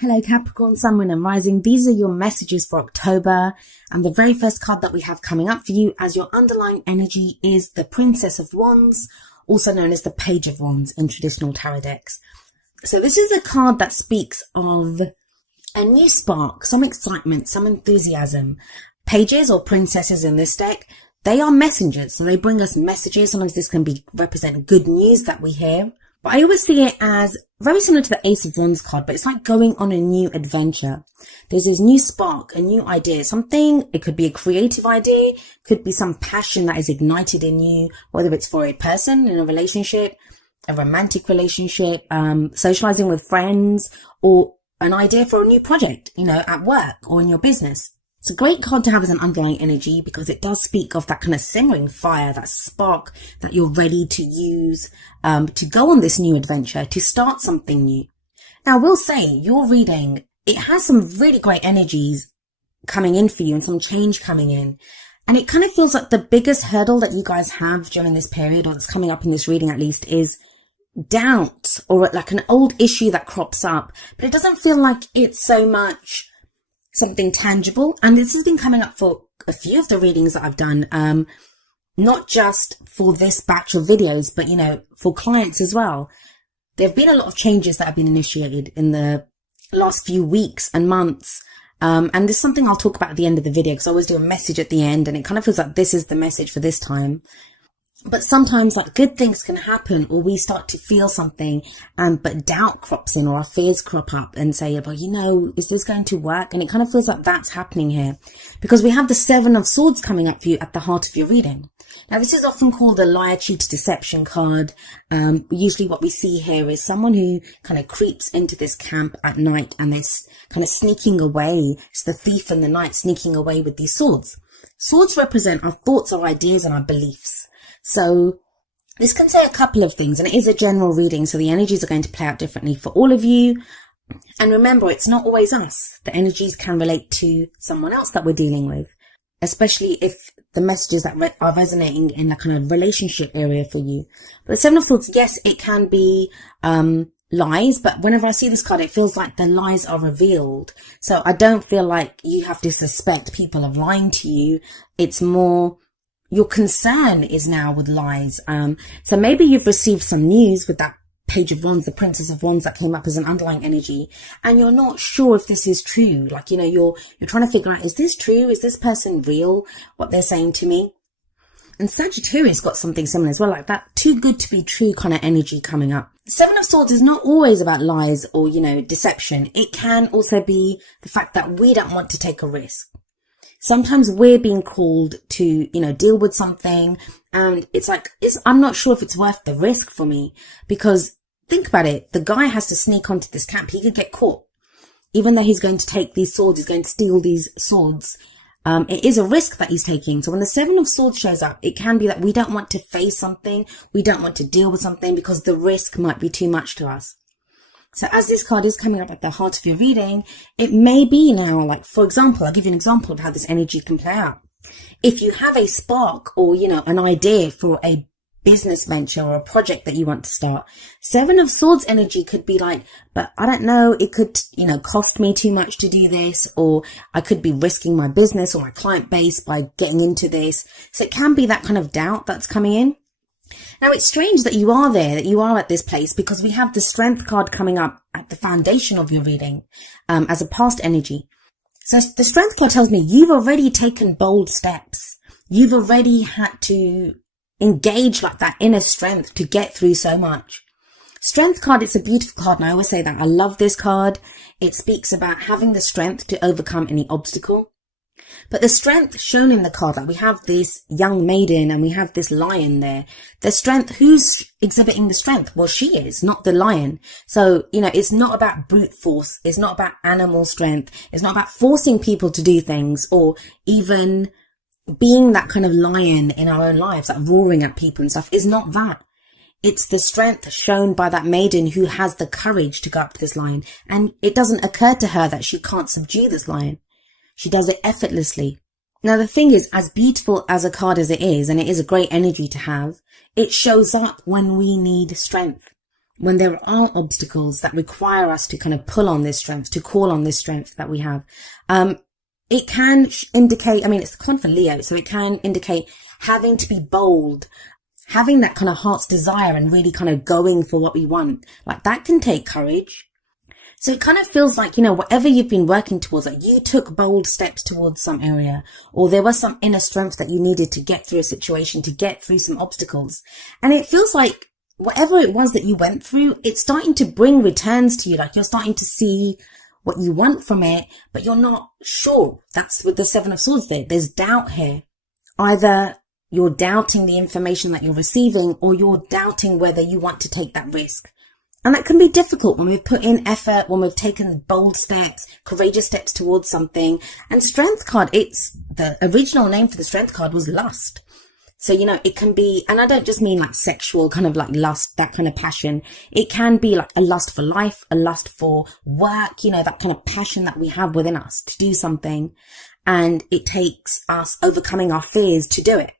Hello Capricorn, Sun, Moon and Rising. These are your messages for October, and the very first card that we have coming up for you as your underlying energy is the Princess of Wands, also known as the Page of Wands in traditional tarot decks. So this is a card that speaks of a new spark, some excitement, some enthusiasm. Pages or princesses in this deck, they are messengers, so they bring us messages. Sometimes this can represent good news that we hear. But I always see it as very similar to the Ace of Wands card, but it's like going on a new adventure. There's this new spark, a new idea, something, it could be a creative idea, could be some passion that is ignited in you, whether it's for a person in a relationship, a romantic relationship, socializing with friends, or an idea for a new project, at work or in your business. It's a great card to have as an underlying energy because it does speak of that kind of simmering fire, that spark that you're ready to use to go on this new adventure, to start something new. Now, I will say your reading, it has some really great energies coming in for you and some change coming in. And it kind of feels like the biggest hurdle that you guys have during this period, or that's coming up in this reading at least, is doubt or like an old issue that crops up. But it doesn't feel like it's so much something tangible. And this has been coming up for a few of the readings that I've done, not just for this batch of videos, but, for clients as well. There have been a lot of changes that have been initiated in the last few weeks and months. And there's something I'll talk about at the end of the video because I always do a message at the end and it kind of feels like this is the message for this time. But sometimes like good things can happen, or we start to feel something, but doubt crops in, or our fears crop up and say, well, is this going to work? And it kind of feels like that's happening here because we have the Seven of Swords coming up for you at the heart of your reading. Now, this is often called the liar, cheat, deception card. Usually what we see here is someone who kind of creeps into this camp at night and they're kind of sneaking away. It's the thief in the night sneaking away with these swords. Swords represent our thoughts, our ideas, and our beliefs. So this can say a couple of things, and it is a general reading, so the energies are going to play out differently for all of you. And remember, it's not always us. The energies can relate to someone else that we're dealing with, especially if the messages that are resonating in that kind of relationship area for you. But the Seven of Swords, yes, it can be lies, but whenever I see this card, it feels like the lies are revealed. So I don't feel like you have to suspect people of lying to you. It's more your concern is now with lies. So maybe you've received some news with that Page of Wands, the Princess of Wands that came up as an underlying energy, and you're not sure if this is true. Like, you're trying to figure out, is this true? Is this person real? What they're saying to me? And Sagittarius got something similar as well, like that too good to be true kind of energy coming up. The Seven of Swords is not always about lies or, deception. It can also be the fact that we don't want to take a risk. Sometimes we're being called to, deal with something, and it's like, I'm not sure if it's worth the risk for me, because think about it. The guy has to sneak onto this camp. He could get caught. Even though he's going to take these swords, he's going to steal these swords. It is a risk that he's taking. So when the Seven of Swords shows up, it can be that we don't want to face something. We don't want to deal with something because the risk might be too much to us. So as this card is coming up at the heart of your reading, it may be now, like, for example, I'll give you an example of how this energy can play out. If you have a spark or, an idea for a business venture or a project that you want to start, Seven of Swords energy could be like, but I don't know, it could, cost me too much to do this, or I could be risking my business or my client base by getting into this. So it can be that kind of doubt that's coming in. Now, it's strange that you are there, that you are at this place, because we have the Strength card coming up at the foundation of your reading as a past energy. So the Strength card tells me you've already taken bold steps. You've already had to engage like that inner strength to get through so much. Strength card, it's a beautiful card, and I always say that. I love this card. It speaks about having the strength to overcome any obstacle. But the strength shown in the card, like we have this young maiden and we have this lion there. The strength, who's exhibiting the strength? Well, she is, not the lion. So, it's not about brute force. It's not about animal strength. It's not about forcing people to do things or even being that kind of lion in our own lives, like roaring at people and stuff. It's not that. It's the strength shown by that maiden who has the courage to go up to this lion. And it doesn't occur to her that she can't subdue this lion. She does it effortlessly. Now, the thing is, as beautiful as a card as it is, and it is a great energy to have, it shows up when we need strength. when there are obstacles that require us to kind of pull on this strength, to call on this strength that we have, it can indicate, I mean, it's the card for Leo, so it can indicate having to be bold, having that kind of heart's desire and really kind of going for what we want. Like, that can take courage. So it kind of feels like, whatever you've been working towards, like you took bold steps towards some area, or there was some inner strength that you needed to get through a situation, to get through some obstacles. And it feels like whatever it was that you went through, it's starting to bring returns to you. Like, you're starting to see what you want from it, but you're not sure. That's with the Seven of Swords there. There's doubt here. Either you're doubting the information that you're receiving, or you're doubting whether you want to take that risk. And that can be difficult when we've put in effort, when we've taken bold steps, courageous steps towards something. And Strength card, it's the original name for the Strength card was lust. So, it can be, and I don't just mean like sexual kind of like lust, that kind of passion. It can be like a lust for life, a lust for work, that kind of passion that we have within us to do something. And it takes us overcoming our fears to do it.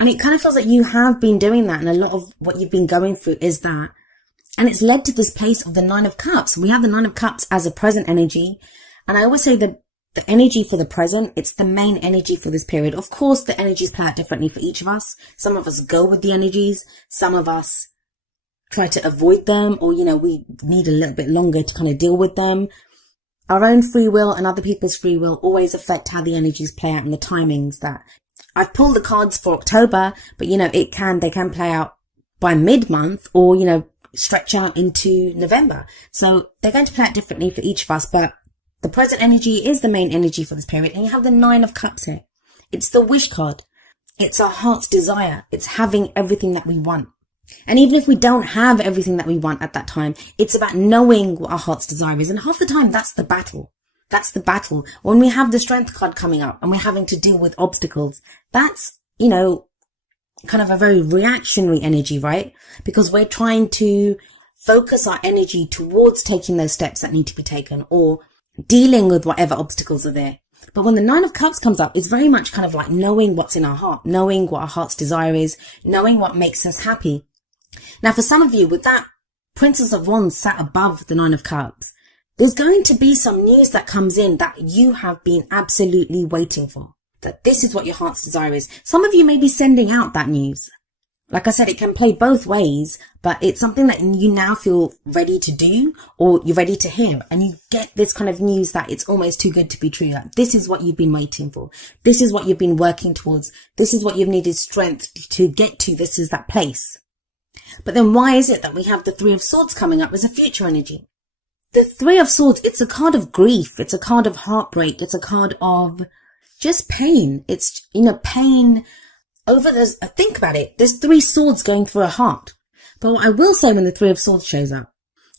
And it kind of feels like you have been doing that. And a lot of what you've been going through is that. And it's led to this place of the Nine of Cups. We have the Nine of Cups as a present energy. And I always say that the energy for the present, it's the main energy for this period. Of course, the energies play out differently for each of us. Some of us go with the energies. Some of us try to avoid them, or, we need a little bit longer to kind of deal with them. Our own free will and other people's free will always affect how the energies play out and the timings. That I've pulled the cards for October, but, they can play out by mid-month, or, stretch out into November. So they're going to play out differently for each of us, but the present energy is the main energy for this period. And you have the Nine of Cups here. It's the wish card. It's our heart's desire. It's having everything that we want. And even if we don't have everything that we want at that time, it's about knowing what our heart's desire is. And half the time, that's the battle. That's the battle. When we have the Strength card coming up and we're having to deal with obstacles, that's, kind of a very reactionary energy, right? Because we're trying to focus our energy towards taking those steps that need to be taken, or dealing with whatever obstacles are there. But when the Nine of Cups comes up, it's very much kind of like knowing what's in our heart, knowing what our heart's desire is, knowing what makes us happy. Now, for some of you, with that Princess of Wands sat above the Nine of Cups, there's going to be some news that comes in that you have been absolutely waiting for. That this is what your heart's desire is. Some of you may be sending out that news. Like I said, it can play both ways, but it's something that you now feel ready to do, or you're ready to hear. And you get this kind of news that it's almost too good to be true. Like, this is what you've been waiting for. This is what you've been working towards. This is what you've needed strength to get to. This is that place. But then why is it that we have the Three of Swords coming up as a future energy? The Three of Swords, it's a card of grief. It's a card of heartbreak. It's a card of just pain. It's, pain over those. Think about it. There's three swords going through a heart. But what I will say when the Three of Swords shows up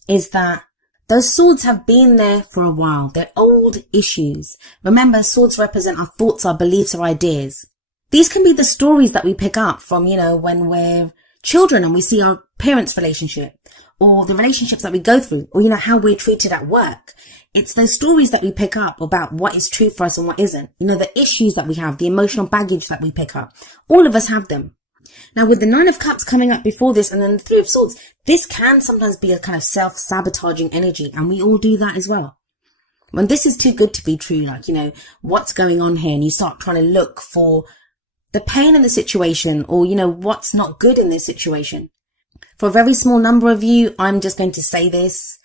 is that those swords have been there for a while. They're old issues. Remember, swords represent our thoughts, our beliefs, our ideas. These can be the stories that we pick up from, when we're children and we see our parents' relationship, or the relationships that we go through, or, how we're treated at work. It's those stories that we pick up about what is true for us and what isn't. The issues that we have, the emotional baggage that we pick up. All of us have them. Now, with the Nine of Cups coming up before this and then the Three of Swords, this can sometimes be a kind of self-sabotaging energy. And we all do that as well. When this is too good to be true, like, what's going on here? And you start trying to look for the pain in the situation, or, what's not good in this situation. For a very small number of you, I'm just going to say this.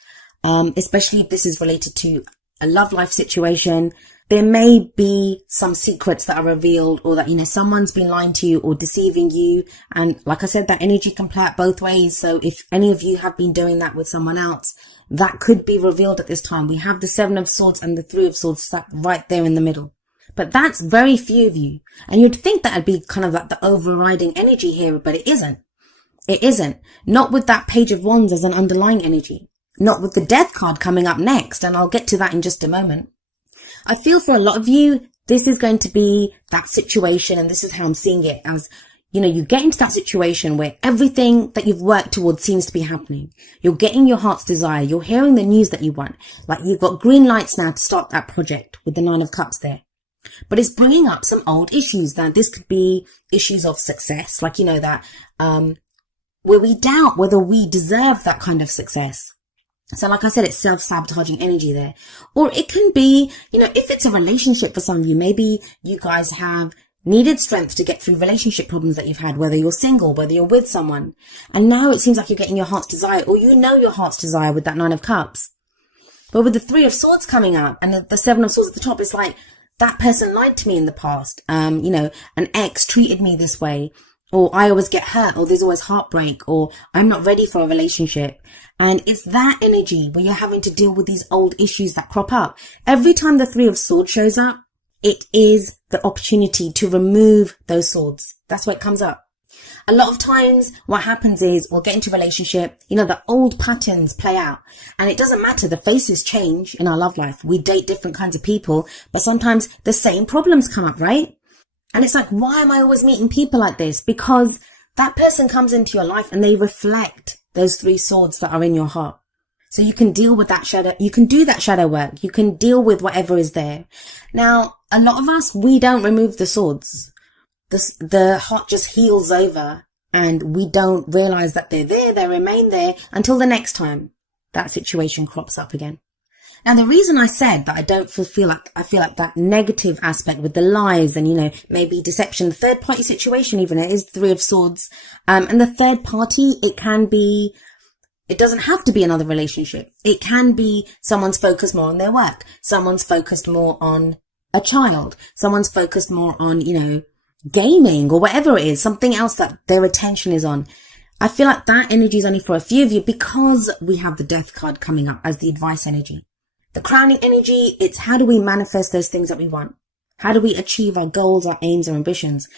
Especially if this is related to a love life situation, there may be some secrets that are revealed, or that, someone's been lying to you or deceiving you. And like I said, that energy can play out both ways. So if any of you have been doing that with someone else, that could be revealed at this time. We have the Seven of Swords and the Three of Swords sat right there in the middle. But that's very few of you. And you'd think that'd be kind of like the overriding energy here, but it isn't. It isn't. Not with that Page of Wands as an underlying energy. Not with the Death card coming up next, and I'll get to that in just a moment. I feel for a lot of you, this is going to be that situation, and this is how I'm seeing it as, you get into that situation where everything that you've worked towards seems to be happening. You're getting your heart's desire. You're hearing the news that you want. Like, you've got green lights now to start that project with the Nine of Cups there. But it's bringing up some old issues. Now, this could be issues of success, like, that, where we doubt whether we deserve that kind of success. So like I said, it's self-sabotaging energy there. Or it can be, if it's a relationship for some of you, maybe you guys have needed strength to get through relationship problems that you've had, whether you're single, whether you're with someone. And now it seems like you're getting your heart's desire, or your heart's desire with that 9 of Cups. But with the 3 of Swords coming up and the 7 of Swords at the top, it's like, that person lied to me in the past. An ex treated me this way, or I always get hurt, or there's always heartbreak, or I'm not ready for a relationship. And it's that energy where you're having to deal with these old issues that crop up. Every time the 3 of Swords shows up, it is the opportunity to remove those swords. That's why it comes up. A lot of times what happens is we'll get into a relationship, the old patterns play out, and it doesn't matter. The faces change in our love life. We date different kinds of people, but sometimes the same problems come up, right? And it's like, why am I always meeting people like this? Because that person comes into your life and they reflect those 3 swords that are in your heart. So you can deal with that shadow. You can do that shadow work. You can deal with whatever is there. Now, a lot of us, we don't remove the swords. The heart just heals over and we don't realize that they're there. They remain there until the next time that situation crops up again. Now, the reason I said that I don't feel like that negative aspect with the lies and, maybe deception, the third party situation, even it is 3 of Swords. And the third party, it doesn't have to be another relationship. It can be someone's focused more on their work. Someone's focused more on a child. Someone's focused more on, gaming or whatever it is, something else that their attention is on. I feel like that energy is only for a few of you because we have the Death card coming up as the advice energy. The crowning energy, it's how do we manifest those things that we want? How do we achieve our goals, our aims, our ambitions?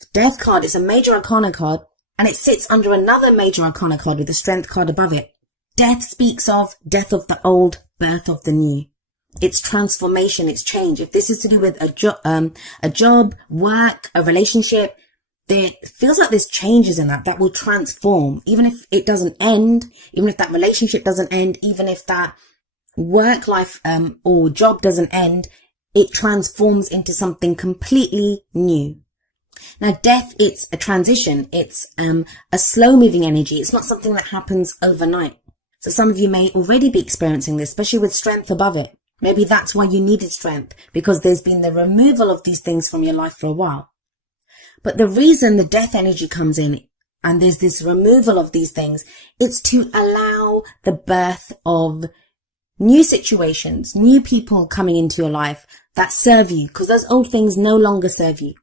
The Death card is a major arcana card, and it sits under another major arcana card with the Strength card above it. Death speaks of death of the old, birth of the new. It's transformation, it's change. If this is to do with a job, work, a relationship, there feels like there's changes in that will transform. Even if it doesn't end, even if that relationship doesn't end, even if that work life or job doesn't end, it transforms into something completely new. Now, death, it's a transition. It's a slow moving energy. It's not something that happens overnight. So some of you may already be experiencing this, especially with strength above it. Maybe that's why you needed strength, because there's been the removal of these things from your life for a while. But the reason the death energy comes in and there's this removal of these things, it's to allow the birth of new situations, new people coming into your life that serve you, because those old things no longer serve you.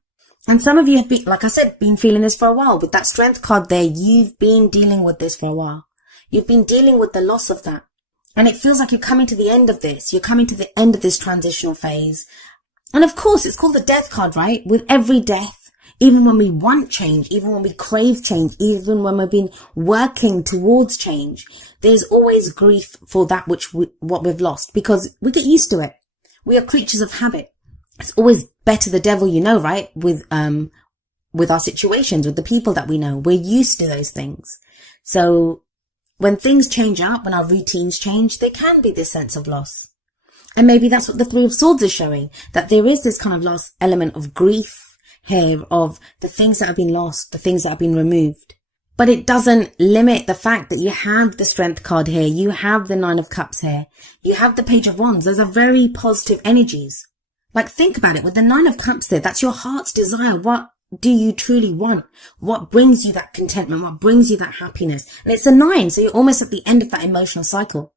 And some of you have been, like I said, been feeling this for a while. With that Strength card there, you've been dealing with this for a while. You've been dealing with the loss of that. And it feels like you're coming to the end of this. You're coming to the end of this transitional phase. And of course, it's called the Death card, right? With every death, even when we want change, even when we crave change, even when we've been working towards change, there's always grief for that what we've lost, because we get used to it. We are creatures of habit. It's always better the devil you know, right? With our situations, with the people that we know. We're used to those things. So when things change up, when our routines change, there can be this sense of loss. And maybe that's what the 3 of Swords is showing, that there is this kind of loss element of grief here, of the things that have been lost, the things that have been removed. But it doesn't limit the fact that you have the Strength card here, you have the 9 of Cups here, you have the Page of Wands. Those are very positive energies. Like, think about it, with the 9 of Cups there, that's your heart's desire. What do you truly want? What brings you that contentment? What brings you that happiness? And it's a 9, so you're almost at the end of that emotional cycle.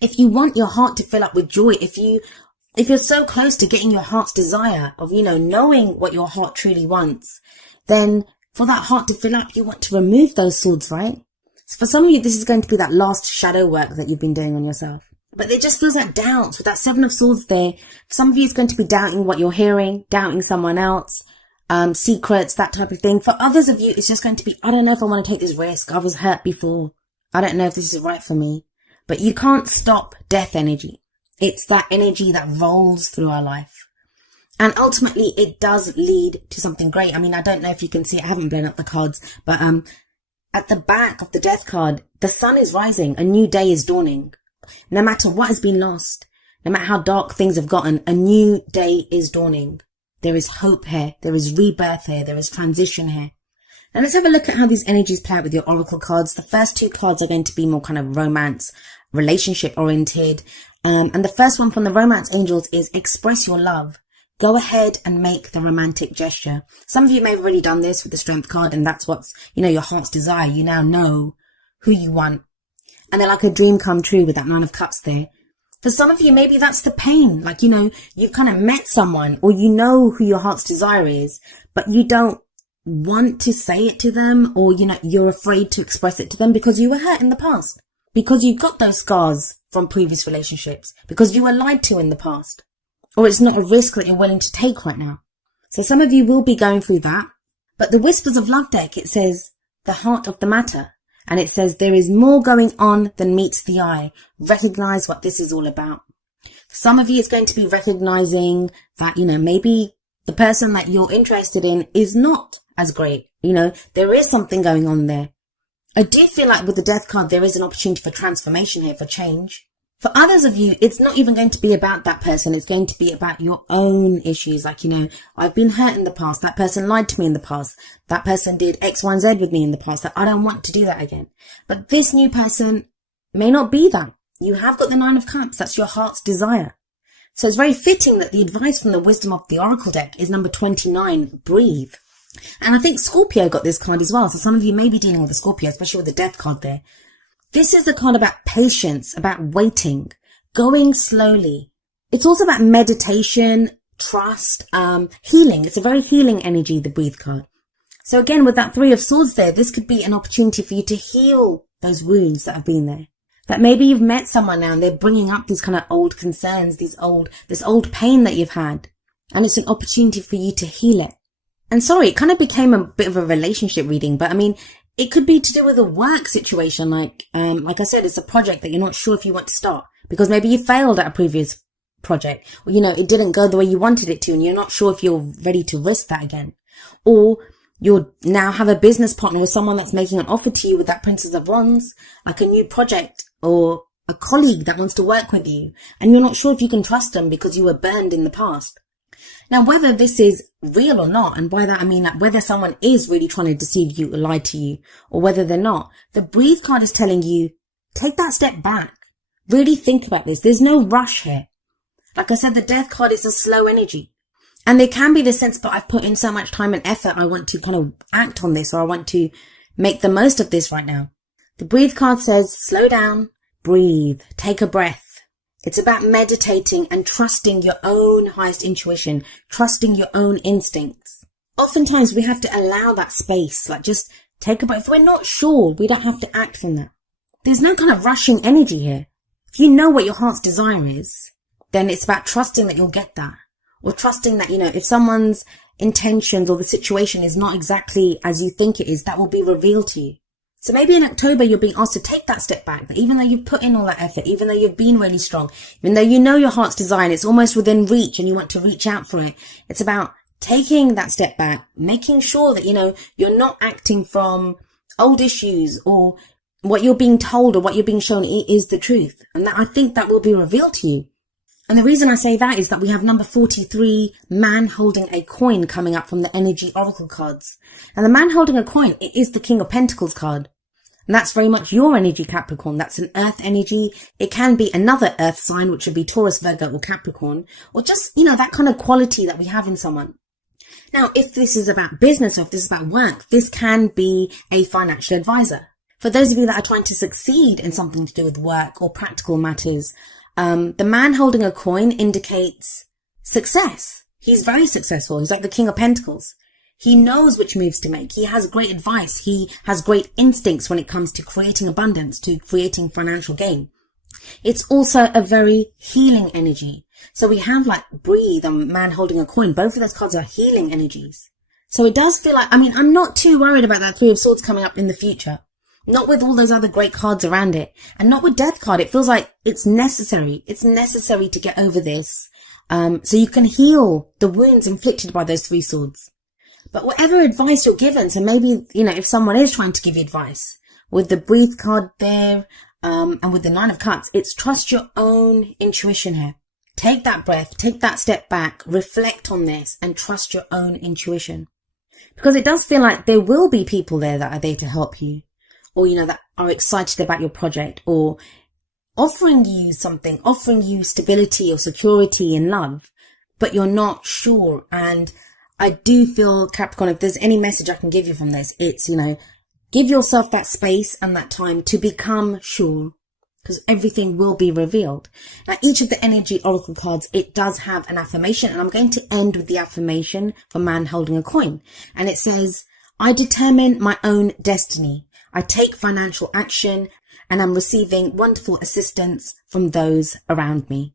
If you want your heart to fill up with joy, if you're so close to getting your heart's desire of, knowing what your heart truly wants, then for that heart to fill up, you want to remove those swords, right? So for some of you, this is going to be that last shadow work that you've been doing on yourself. But it just feels like doubts with that 7 of Swords there. For some of you, it's going to be doubting what you're hearing, doubting someone else, secrets, that type of thing. For others of you, it's just going to be, I don't know if I want to take this risk. I was hurt before. I don't know if this is right for me. But you can't stop death energy. It's that energy that rolls through our life. And ultimately, it does lead to something great. I mean, I don't know if you can see it. I haven't blown up the cards. But at the back of the Death card, the sun is rising. A new day is dawning. No matter what has been lost, no matter how dark things have gotten, a new day is dawning. There is hope here. There is rebirth here. There is transition here. Now let's have a look at how these energies play out with your oracle cards. The first two cards are going to be more kind of romance, relationship oriented. And the first one from the romance angels is express your love. Go ahead and make the romantic gesture. Some of you may have already done this with the strength card, and that's what's, your heart's desire. You now know who you want. And they're like a dream come true with that 9 of cups there. For some of you, maybe that's the pain. Like, you've kind of met someone, or you know who your heart's desire is, but you don't want to say it to them, or, you're afraid to express it to them because you were hurt in the past, because you've got those scars from previous relationships, because you were lied to in the past, or it's not a risk that you're willing to take right now. So some of you will be going through that. But the Whispers of Love deck, it says the heart of the matter. And it says there is more going on than meets the eye. Recognize what this is all about. Some of you, it's going to be recognizing that, maybe the person that you're interested in is not as great. There is something going on there. I do feel like with the Death card, there is an opportunity for transformation here, for change. For others of you, it's not even going to be about that person. It's going to be about your own issues. Like, I've been hurt in the past. That person lied to me in the past. That person did X, Y, and Z with me in the past. That I don't want to do that again. But this new person may not be that. You have got the 9 of cups. That's your heart's desire. So it's very fitting that the advice from the Wisdom of the Oracle deck is number 29, breathe. And I think Scorpio got this card as well. So some of you may be dealing with a Scorpio, especially with the Death card there. This is a card about patience, about waiting, going slowly. It's also about meditation, trust, healing. It's a very healing energy, the breathe card. So again, with that 3 of swords there, this could be an opportunity for you to heal those wounds that have been there. That maybe you've met someone now and they're bringing up these kind of old concerns, this old pain that you've had. And it's an opportunity for you to heal it. And sorry, it kind of became a bit of a relationship reading, but it could be to do with a work situation. Like I said, it's a project that you're not sure if you want to start because maybe you failed at a previous project, or, it didn't go the way you wanted it to, and you're not sure if you're ready to risk that again. Or you now have a business partner with someone that's making an offer to you with that Princess of Wands, like a new project or a colleague that wants to work with you, and you're not sure if you can trust them because you were burned in the past. Now, whether this is real or not, and by that I mean that whether someone is really trying to deceive you or lie to you, or whether they're not, the breathe card is telling you, take that step back. Really think about this. There's no rush here. Like I said, the Death card is a slow energy. And there can be the sense, but I've put in so much time and effort, I want to kind of act on this, or I want to make the most of this right now. The breathe card says, slow down, breathe, take a breath. It's about meditating and trusting your own highest intuition, trusting your own instincts. Oftentimes we have to allow that space, like just take a breath. If we're not sure, we don't have to act from that. There's no kind of rushing energy here. If you know what your heart's desire is, then it's about trusting that you'll get that. Or trusting that, if someone's intentions or the situation is not exactly as you think it is, that will be revealed to you. So maybe in October, you're being asked to take that step back. That even though you've put in all that effort, even though you've been really strong, even though you know your heart's desire and it's almost within reach and you want to reach out for it, it's about taking that step back, making sure that, you're not acting from old issues or what you're being told or what you're being shown is the truth. And that I think that will be revealed to you. And the reason I say that is that we have number 43, man holding a coin, coming up from the energy oracle cards. And the man holding a coin, it is the King of Pentacles card. And that's very much your energy, Capricorn. That's an earth energy. It can be another earth sign, which would be Taurus, Virgo, or Capricorn, or just, that kind of quality that we have in someone. Now, if this is about business or if this is about work, this can be a financial advisor. For those of you that are trying to succeed in something to do with work or practical matters, the man holding a coin indicates success. He's very successful. He's like the King of Pentacles. He knows which moves to make. He has great advice. He has great instincts when it comes to creating abundance, to creating financial gain. It's also a very healing energy. So we have like breathe and man holding a coin. Both of those cards are healing energies. So it does feel like, I'm not too worried about that 3 of Swords coming up in the future. Not with all those other great cards around it. And not with Death card. It feels like it's necessary. It's necessary to get over this. So you can heal the wounds inflicted by those 3 swords. But whatever advice you're given, so maybe, if someone is trying to give you advice, with the breathe card there, and with the 9 of cups, it's trust your own intuition here. Take that breath, take that step back, reflect on this, and trust your own intuition. Because it does feel like there will be people there that are there to help you, or, that are excited about your project, or offering you something, offering you stability or security and love, but you're not sure. And I do feel, Capricorn, if there's any message I can give you from this, it's, give yourself that space and that time to become sure, because everything will be revealed. Now, each of the energy oracle cards, it does have an affirmation, and I'm going to end with the affirmation for man holding a coin. And it says, I determine my own destiny. I take financial action, and I'm receiving wonderful assistance from those around me.